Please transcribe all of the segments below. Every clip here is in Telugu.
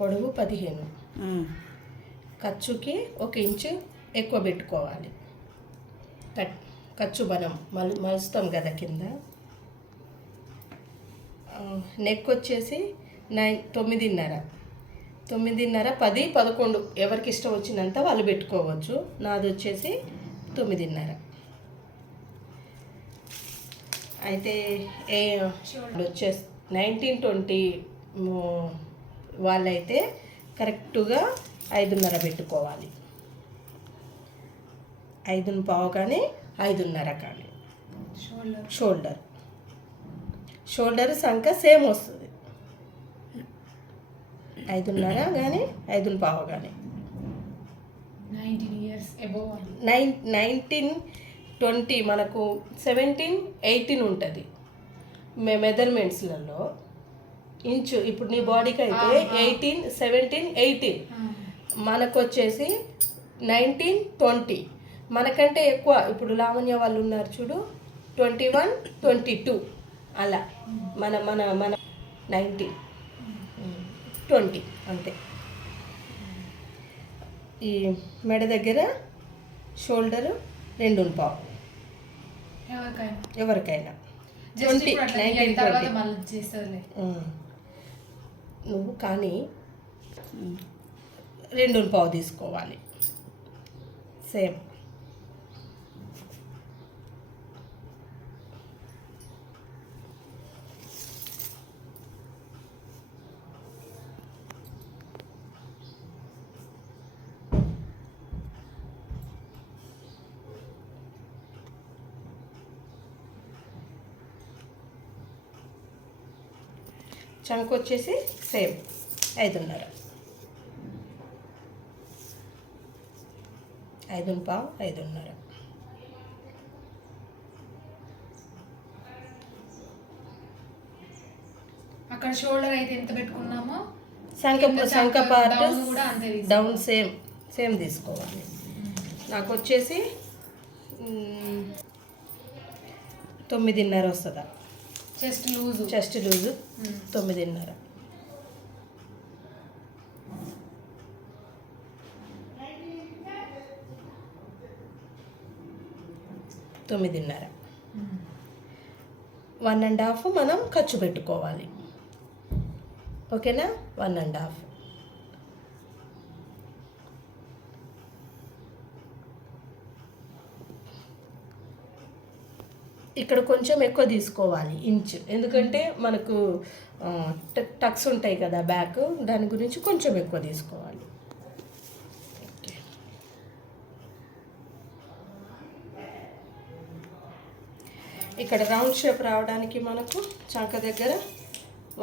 పొడవు పదిహేను. ఖర్చుకి ఒక ఇంచు ఎక్కువ పెట్టుకోవాలి. కట్ ఖర్చు మనం మల్ మలుస్తాం కదా కింద. నెక్ వచ్చేసి నైన్ తొమ్మిదిన్నర. తొమ్మిదిన్నర పది పదకొండు ఎవరికి ఇష్టం వచ్చినంత వాళ్ళు పెట్టుకోవచ్చు. నాది వచ్చేసి తొమ్మిదిన్నర. అయితే ఏ వచ్చేసి నైన్టీన్ ట్వంటీ వాళ్ళైతే కరెక్ట్గా ఐదున్నర పెట్టుకోవాలి. ఐదున్న పావు కానీ ఐదున్నర కానీ. షోల్డర్ షోల్డర్ షోల్డర్ సంఖ్య సేమ్ వస్తుంది. ఐదున్నర కానీ ఐదున్న పావు కానీ. Nineteen years above nine nineteen twenty మనకు సెవెంటీన్ ఎయిటీన్ ఉంటుంది. మే మెజర్మెంట్స్లలో ఇంచు ఇప్పుడు నీ బాడీకి అయితే ఎయిటీన్ సెవెంటీన్ ఎయిటీన్. మనకు వచ్చేసి నైన్టీన్ ట్వంటీ. మనకంటే ఎక్కువ ఇప్పుడు లావణ్య వాళ్ళు ఉన్నారు చూడు ట్వంటీ వన్ ట్వంటీ టూ. అలా. మన మన మన నైన్టీన్ ట్వంటీ అంతే. ఈ మెడ దగ్గర షోల్డరు రెండు పావు ఎవరికైనా. Twenty nineteen twenty. నువ్వు కానీ రెండు పావు తీసుకోవాలి. సేమ్. చంక్ వచ్చేసి సేమ్ ఐదున్నర. ఐదు పావు ఐదున్నర. అక్కడ షోల్డర్ అయితే ఎంత పెట్టుకున్నామో? సంఖ చంక పార్ట్. డౌన్ సేమ్ సేమ్ తీసుకోవాలి. నాకు వచ్చేసి తొమ్మిదిన్నర వస్తుందా. చెస్ట్ లూజు చెస్ట్ లూజు తొమ్మిదిన్నర. తొమ్మిదిన్నర. వన్ అండ్ హాఫ్ మనం ఖర్చు పెట్టుకోవాలి. ఓకేనా? One and half. ఇక్కడ కొంచెం ఎక్కువ తీసుకోవాలి ఇంచ్. ఎందుకంటే మనకు టక్స్ ఉంటాయి కదా బ్యాక్ దాని గురించి కొంచెం ఎక్కువ తీసుకోవాలి. ఇక్కడ రౌండ్ షేప్ రావడానికి మనకు చంక దగ్గర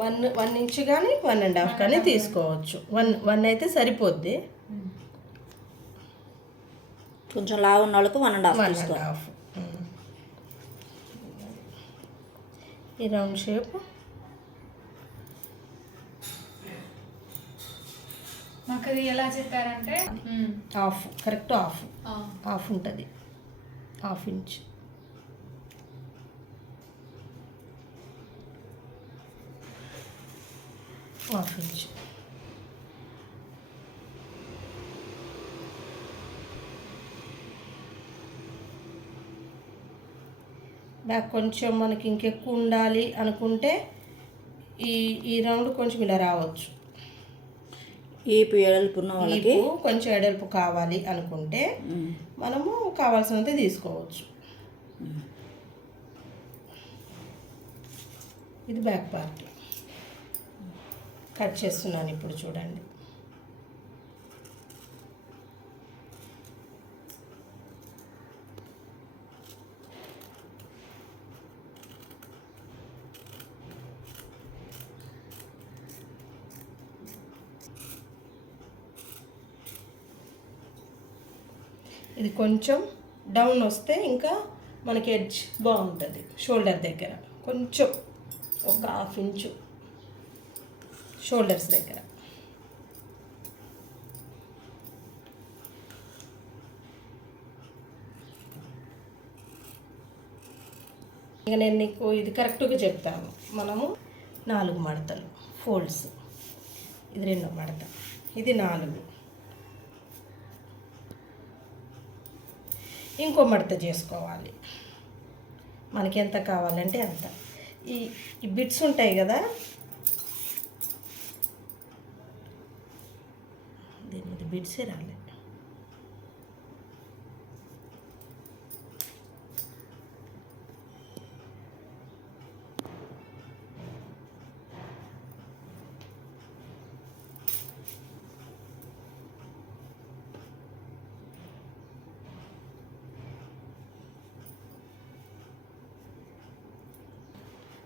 వన్ వన్ ఇంచ్ కానీ వన్ అండ్ హాఫ్ కానీ తీసుకోవచ్చు. వన్ వన్ అయితే సరిపోద్ది. కొంచెం లావు ఉన్న వాళ్ళకి one and half one and half. ఈ రౌండ్ షేప్. మాకు అది ఎలా చెప్పారంటే హాఫ్ కరెక్ట్ హాఫ్. హాఫ్ ఉంటుంది. Half inch. Half inch. Back కొంచెం మనకి ఇంకెక్కువ ఉండాలి అనుకుంటే ఈ ఈ రౌండ్ కొంచెం ఇలా రావచ్చు. ఈపు ఎడల్పు వాళ్ళకి? కొంచెం ఎడల్పు కావాలి అనుకుంటే. మనము కావాల్సినంత తీసుకోవచ్చు. ఇది బ్యాక్ పార్ట్. కట్ చేస్తున్నాను ఇప్పుడు చూడండి. ఇది కొంచెం డౌన్ వస్తే ఇంకా మనకి ఎడ్జ్ బాగుంటుంది షోల్డర్ దగ్గర. కొంచెం ఒక హాఫ్ ఇంచు షోల్డర్స్ దగ్గర. ఇక నేను నీకు ఇది కరెక్ట్గా చెప్తాను. మనము నాలుగు మడతలు ఫోల్డ్స్ ఇది రెండో మడత ఇది నాలుగు. ఇంకో మడత చేసుకోవాలి. మనకి ఎంత కావాలంటే అంత. ఈ ఈ బిట్స్ ఉంటాయి కదా? దీని మీద బిట్సే రాలే.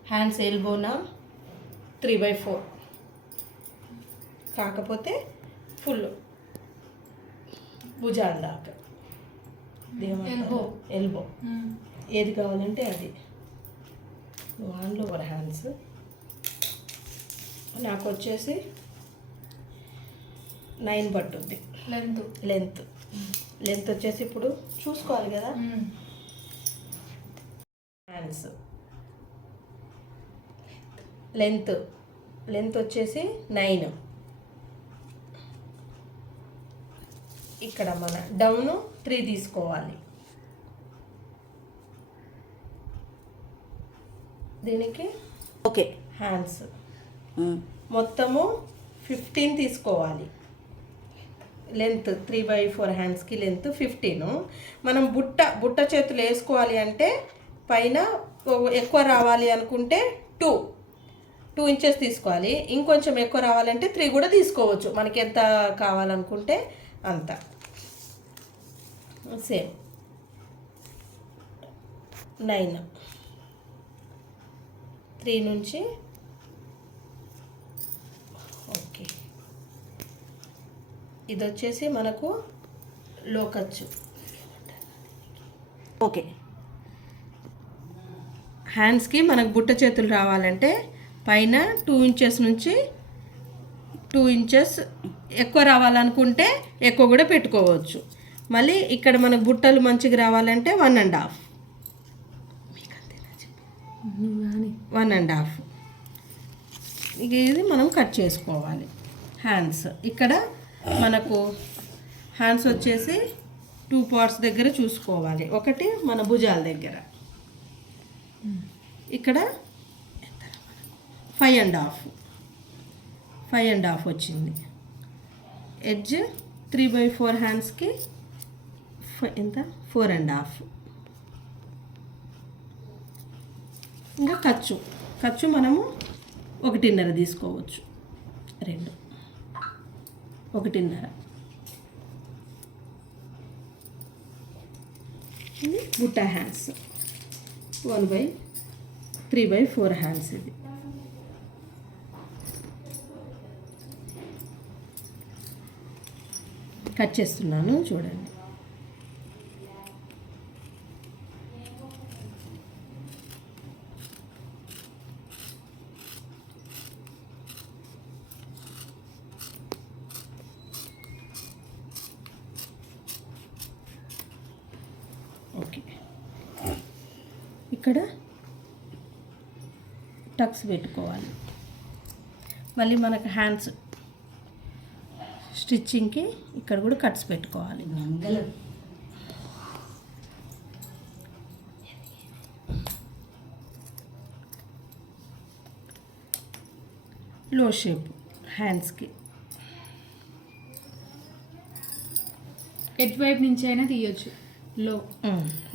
హ్యాండ్స్ ఎల్బోనా? Three by four. కాకపోతే ఫుల్. భుజాల దాకా. ఎల్బో. ఉమ్. ఏది కావాలంటే అది. వాన్లో కూడా హ్యాండ్స్ నాకు వచ్చేసి నైన్ పట్టుద్ది. లెంత్ లెంత్ లెంత్ వచ్చేసి ఇప్పుడు చూసుకోవాలి కదా. Hands length. లెంత్ వచ్చేసి నైన్. ఇక్కడ మన డౌన్ త్రీ తీసుకోవాలి. దీనికి ఓకే. హ్యాండ్స్. మొత్తము ఫిఫ్టీన్ తీసుకోవాలి. లెంత్ త్రీ బై ఫోర్ హ్యాండ్స్కి లెంత్ ఫిఫ్టీన్. మనం బుట్ట బుట్ట చేతులు వేసుకోవాలి అంటే పైన ఎక్కువ రావాలి అనుకుంటే టూ. టూ ఇంచెస్ తీసుకోవాలి. ఇంకొంచెం ఎక్కువ రావాలంటే త్రీ కూడా తీసుకోవచ్చు. మనకి ఎంత కావాలనుకుంటే అంత. సేమ్. నైన్. త్రీ నుంచి ఓకే. ఇది వచ్చేసి మనకు లోకచ్చు ఓకే. హ్యాండ్స్కి మనకు బుట్ట చేతులు రావాలంటే పైన టూ ఇంచెస్ నుంచి టూ ఇంచెస్ ఎక్కువ రావాలనుకుంటే ఎక్కువ కూడా పెట్టుకోవచ్చు. మళ్ళీ ఇక్కడ మనకు బుట్టలు మంచిగా రావాలంటే one and half one and half ఇది మనం కట్ చేసుకోవాలి. హ్యాండ్స్ ఇక్కడ మనకు హ్యాండ్స్ వచ్చేసి టూ పార్ట్స్ దగ్గర చూసుకోవాలి. ఒకటి మన భుజాల దగ్గర. ఇక్కడ five and half five and half వచ్చింది. ఎడ్జ్ త్రీ బై ఫోర్ హ్యాండ్స్కి ఎంత? ఫోర్ అండ్ హాఫ్ ఇంకా ఖర్చు. ఖర్చు మనము ఒకటిన్నర తీసుకోవచ్చు. రెండు. ఒకటిన్నర. ఇది బుట్ట hands one by three by four hands ఇది. కట్ చేస్తున్నాను చూడండి. ఓకే. ఇక్కడ టక్స్ పెట్టుకోవాలి. మళ్ళీ మనకు హ్యాండ్స్ స్టిచ్చింగ్కి ఇక్కడ కూడా కట్స్ పెట్టుకోవాలి. లో షేప్ హ్యాండ్స్కి. ఎటువైపు నుంచి అయినా తీయొచ్చు. లో.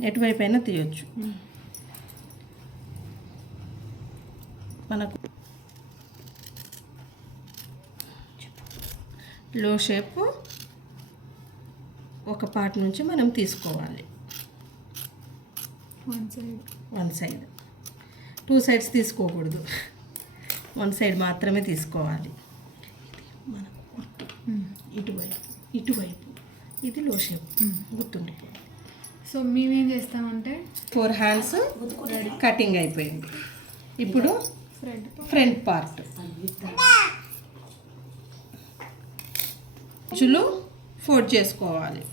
ఎటువైపు అయినా తీయొచ్చు. మనకు లో షేప్ ఒక పార్ట్ నుంచి మనం తీసుకోవాలి. One side one side two sides తీసుకోకూడదు. వన్ సైడ్ మాత్రమే తీసుకోవాలి. మన గుర్తు ఇటువైపు ఇటువైపు. ఇది లో షేప్ గుర్తుండిపోయింది. సో మేమేం చేస్తామంటే ఫోర్ హ్యాండ్స్ కటింగ్ అయిపోయింది. ఇప్పుడు ఫ్రంట్ ఫ్రంట్ పార్ట్ చులు ఫోల్డ్ చేసుకోవాలి.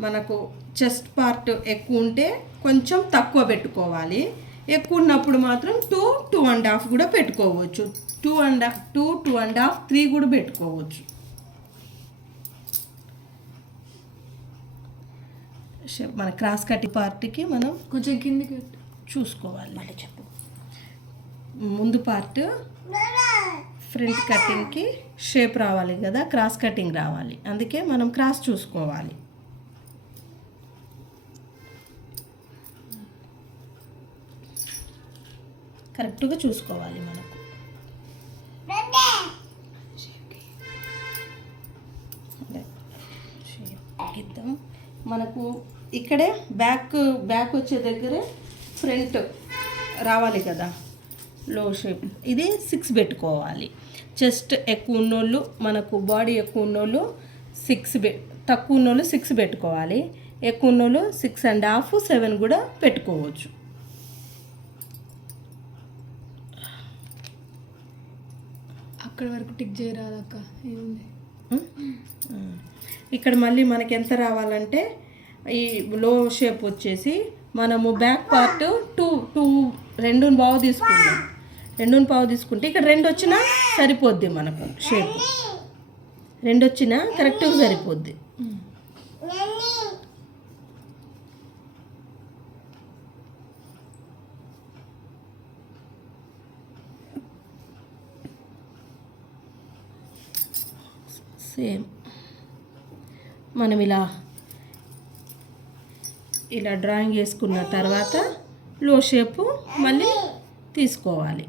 మనకు చెస్ట్ పార్ట్ ఎక్కువ ఉంటే కొంచెం తక్కువ పెట్టుకోవాలి. ఎక్కువ ఉన్నప్పుడు మాత్రం టూ టూ అండ్ హాఫ్ కూడా పెట్టుకోవచ్చు. Two and half two two and half three కూడా పెట్టుకోవచ్చు. మన క్రాస్ కట్టి పార్ట్కి మనం కొంచెం కిందికి. చూసుకోవాలి. మళ్ళీ చెప్పు. ముందు పార్ట్ ఫ్రంట్ కటింగ్కి షేప్ రావాలి కదా క్రాస్ కటింగ్ రావాలి. అందుకే మనం క్రాస్ చూసుకోవాలి. కరెక్ట్గా చూసుకోవాలి మనకు. మనకు ఇక్కడే బ్యాక్ బ్యాక్ వచ్చే దగ్గరే ఫ్రంట్ రావాలి కదా. లో షేప్ ఇది సిక్స్ పెట్టుకోవాలి. చెస్ట్ ఎక్కువ ఉన్నోళ్ళు మనకు బాడీ ఎక్కువ ఉన్నోళ్ళు సిక్స్ తక్కువ ఉన్నోళ్ళు సిక్స్ పెట్టుకోవాలి. ఎక్కువ ఉన్నోళ్ళు సిక్స్ అండ్ హాఫ్ సెవెన్ కూడా పెట్టుకోవచ్చు. అక్కడ వరకు టిక్ చేయరాదు అక్క. ఏముంది. ఇక్కడ మళ్ళీ మనకి ఎంత రావాలంటే ఈ లో షేప్ వచ్చేసి మనము బ్యాక్ పార్ట్ టూ టూ రెండు పావు తీసుకుంటాం రెండు పావు తీసుకుంటే ఇక్కడ రెండు వచ్చినా సరిపోద్ది మనకు షేప్. రెండు వచ్చినా కరెక్ట్గా సరిపోద్ది. సేమ్. మనం ఇలా ఇలా డ్రాయింగ్ వేసుకున్న తర్వాత లో షేపు మళ్ళీ తీసుకోవాలి.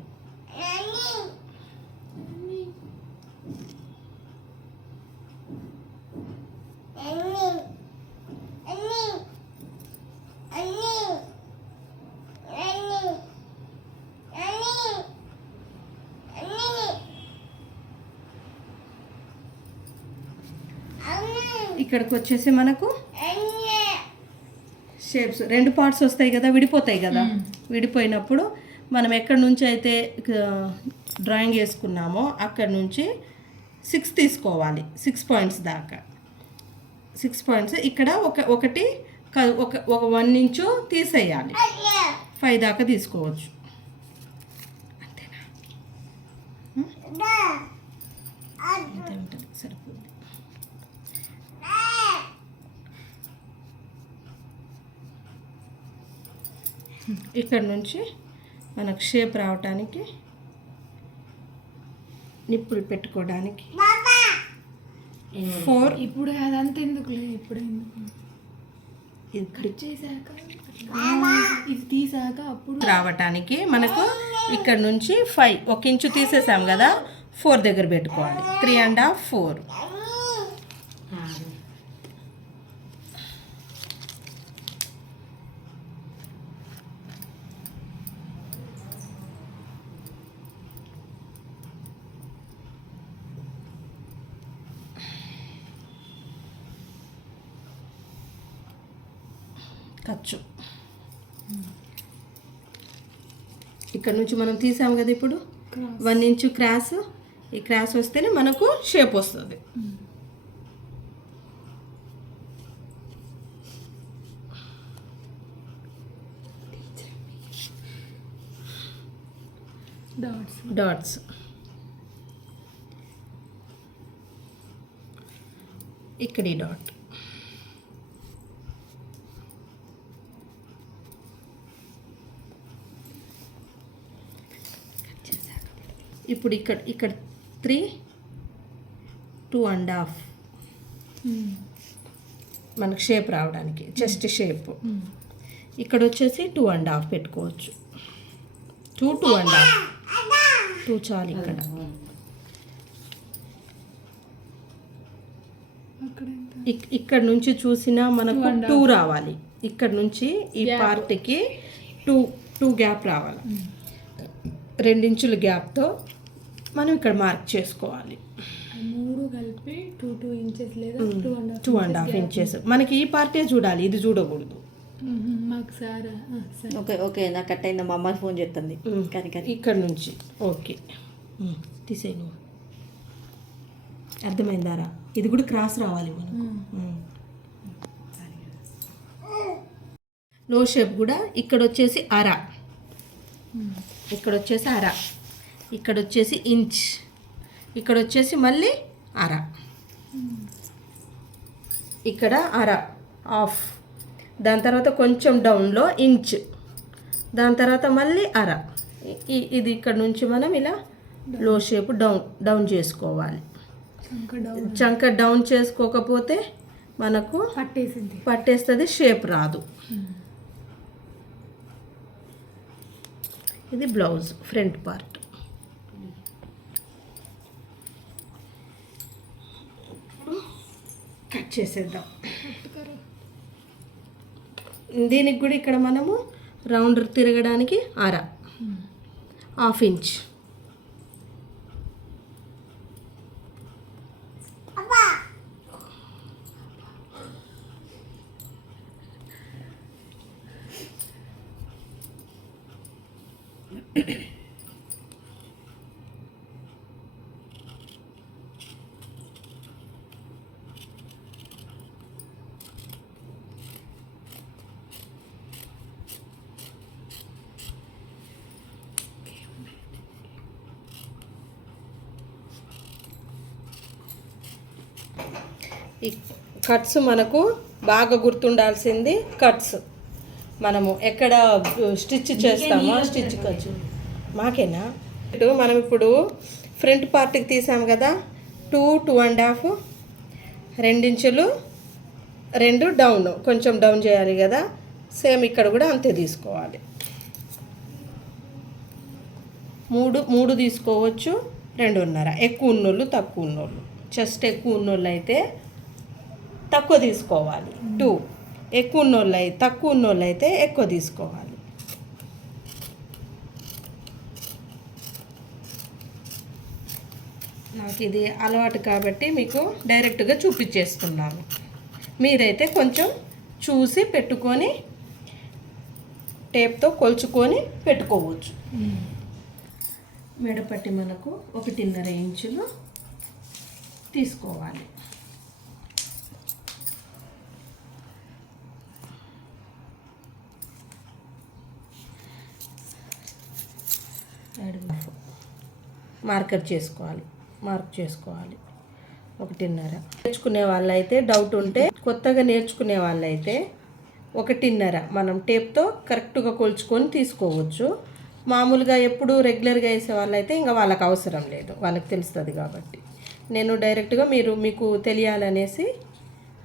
ఇక్కడికి వచ్చేసి మనకు షేప్స్ రెండు పార్ట్స్ వస్తాయి కదా విడిపోతాయి కదా. విడిపోయినప్పుడు మనం ఎక్కడి నుంచి అయితే డ్రాయింగ్ వేసుకున్నామో అక్కడి నుంచి సిక్స్ తీసుకోవాలి. సిక్స్ పాయింట్స్ దాకా. సిక్స్ పాయింట్స్ ఇక్కడ ఒక ఒకటి క- ఒక ఒక వన్ ఇంచు తీసేయాలి. ఫైవ్ దాకా తీసుకోవచ్చు అంతేనా అంతే ఉంటుంది సరిపోద్ది ఇక్కడ నుంచి మనకు షేప్ రావటానికి నిప్పులు పెట్టుకోవడానికి. ఫోర్. ఇప్పుడు అదంతా ఎందుకులే? ఇప్పుడు ఎందుకు? ఇది కట్ చేశాక? ఇది తీసాక అప్పుడు రావటానికి మనకు ఇక్కడ నుంచి ఫైవ్ ఒక ఇంచు తీసేసాం కదా ఫోర్ దగ్గర పెట్టుకోవాలి. త్రీ అండ్ హాఫ్ ఫోర్ ఖర్చు ఇక్కడ నుంచి మనం తీసాం కదా ఇప్పుడు. వన్ ఇంచు క్రాస్ ఈ క్రాస్ వస్తేనే మనకు షేప్ వస్తుంది. డాట్స్ డాట్స్ ఇక్కడి డాట్ ఇప్పుడు ఇక్కడ ఇక్కడ త్రీ టూ అండ్ హాఫ్ మనకు షేప్ రావడానికి చెస్ట్ షేప్ ఇక్కడ వచ్చేసి టూ అండ్ హాఫ్ పెట్టుకోవచ్చు. Two two and half two చాలు ఇక్కడ. ఇక్కడ నుంచి చూసినా మనకు టూ రావాలి. ఇక్కడ నుంచి ఈ పార్ట్కి టూ టూ గ్యాప్ రావాలి. రెండించుల గ్యాప్తో మనం ఇక్కడ మార్క్ చేసుకోవాలి. మూడు కలిపి టూ టూ ఇంచెస్ లేదా two and half two and half inches మనకి ఈ పార్టే చూడాలి ఇది చూడకూడదు. మాకు సారా ఓకే ఓకే నాకు కట్ అయింది మా అమ్మ ఫోన్ చేస్తుంది కానీ కానీ. ఇక్కడ నుంచి ఓకే. ఉమ్, తీసేయి నువ్వు అర్థమైందారా ఇది కూడా క్రాస్ రావాలి మనం. ఉమ్. లో షేప్ కూడా ఇక్కడ వచ్చేసి అర. ఇక్కడ వచ్చేసి అర. ఇక్కడ వచ్చేసి ఇంచ్. ఇక్కడ వచ్చేసి మళ్ళీ అర. ఇక్కడ అర ఆఫ్ దాని తర్వాత కొంచెం డౌన్లో ఇంచ్. దాని తర్వాత మళ్ళీ అర. ఇది ఇక్కడ నుంచి మనం ఇలా లో షేప్ డౌన్ డౌన్ చేసుకోవాలి. చంక డౌన్. చంక డౌన్ చేసుకోకపోతే మనకు పట్టేసింది పట్టేస్తుంది షేప్ రాదు. ఇది బ్లౌజ్ ఫ్రంట్ పార్ట్. కట్ చేసేద్దాం. దీనికి కూడా ఇక్కడ మనము రౌండ్ తిరగడానికి అర. Half inch. ఈ కట్స్ మనకు బాగా గుర్తుండాల్సింది కట్స్. మనము ఎక్కడ స్టిచ్ చేస్తామో స్టిచ్ కట్స్. మాకేనా? ఇటు మనం ఇప్పుడు ఫ్రంట్ పార్ట్కి తీసాం కదా. Two two and half. రెండించులు రెండు డౌన్. కొంచెం డౌన్ చేయాలి కదా. సేమ్ ఇక్కడ కూడా అంతే తీసుకోవాలి. మూడు మూడు తీసుకోవచ్చు. రెండున్నర. ఎక్కువ ఉన్నోళ్ళు తక్కువ ఉన్నోళ్ళు. చెస్ట్ ఎక్కువ ఉన్నోళ్ళు అయితే తక్కువ తీసుకోవాలి. టూ ఎక్కువ ఉన్నోళ్ళు అయితే తక్కువ ఉన్నోళ్ళు అయితే ఎక్కువ తీసుకోవాలి. నాకు ఇది అలవాటు కాబట్టి మీకు డైరెక్ట్గా చూపించేస్తున్నాను మీరైతే కొంచెం చూసి పెట్టుకొని టేప్తో కొలుచుకొని పెట్టుకోవచ్చు. మెడపట్టి మనకు ఒకటిన్నర ఇంచులు తీసుకోవాలి. మార్కెట్ చేసుకోవాలి మార్క్ చేసుకోవాలి. ఒకటిన్నర. నేర్చుకునే వాళ్ళైతే డౌట్ ఉంటే కొత్తగా నేర్చుకునే వాళ్ళైతే ఒకటిన్నర. మనం టేప్తో కరెక్ట్గా కొలుచుకొని తీసుకోవచ్చు. మామూలుగా ఎప్పుడు రెగ్యులర్గా వేసే వాళ్ళైతే ఇంకా వాళ్ళకి అవసరం లేదు. వాళ్ళకి తెలుస్తుంది కాబట్టి. నేను డైరెక్ట్గా మీరు మీకు తెలియాలనేసి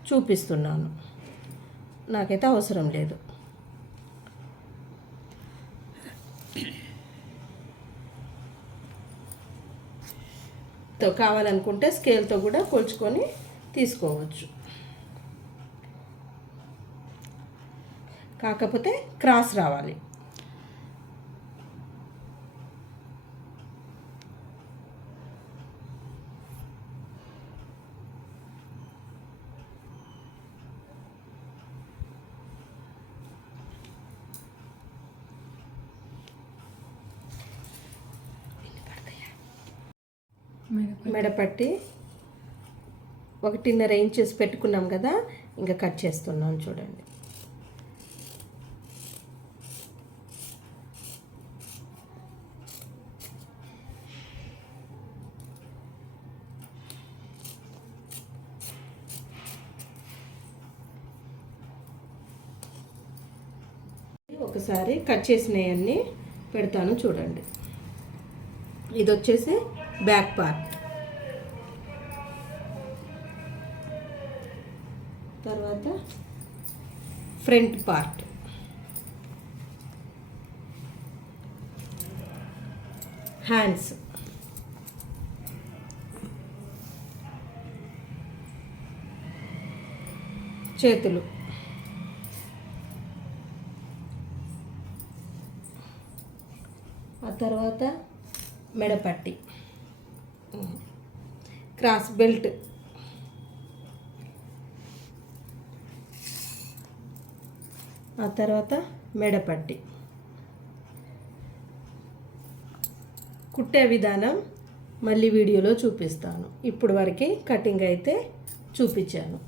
చూపిస్తున్నాను. నాకైతే అవసరం లేదు. తో కావాలనుకుంటే స్కేల్తో కూడా కొలుచుకొని తీసుకోవచ్చు. కాకపోతే క్రాస్ రావాలి. మెడ పట్టి ఒకటిన్నర ఇంచెస్ పెట్టుకున్నాం కదా ఇంకా కట్ చేస్తున్నాం చూడండి. ఒకసారి కట్ చేసినవన్నీ పెడతాను చూడండి. ఇది వచ్చేసి back part. Front part. Hands చేతులు. ఆ తర్వాత మెడపట్టి. క్రాస్ బెల్ట్ ఆ తర్వాత మెడపట్టి. కుట్టే విధానం మళ్ళీ వీడియోలో చూపిస్తాను. ఇప్పుడు వరకు కటింగ్ అయితే చూపించాను.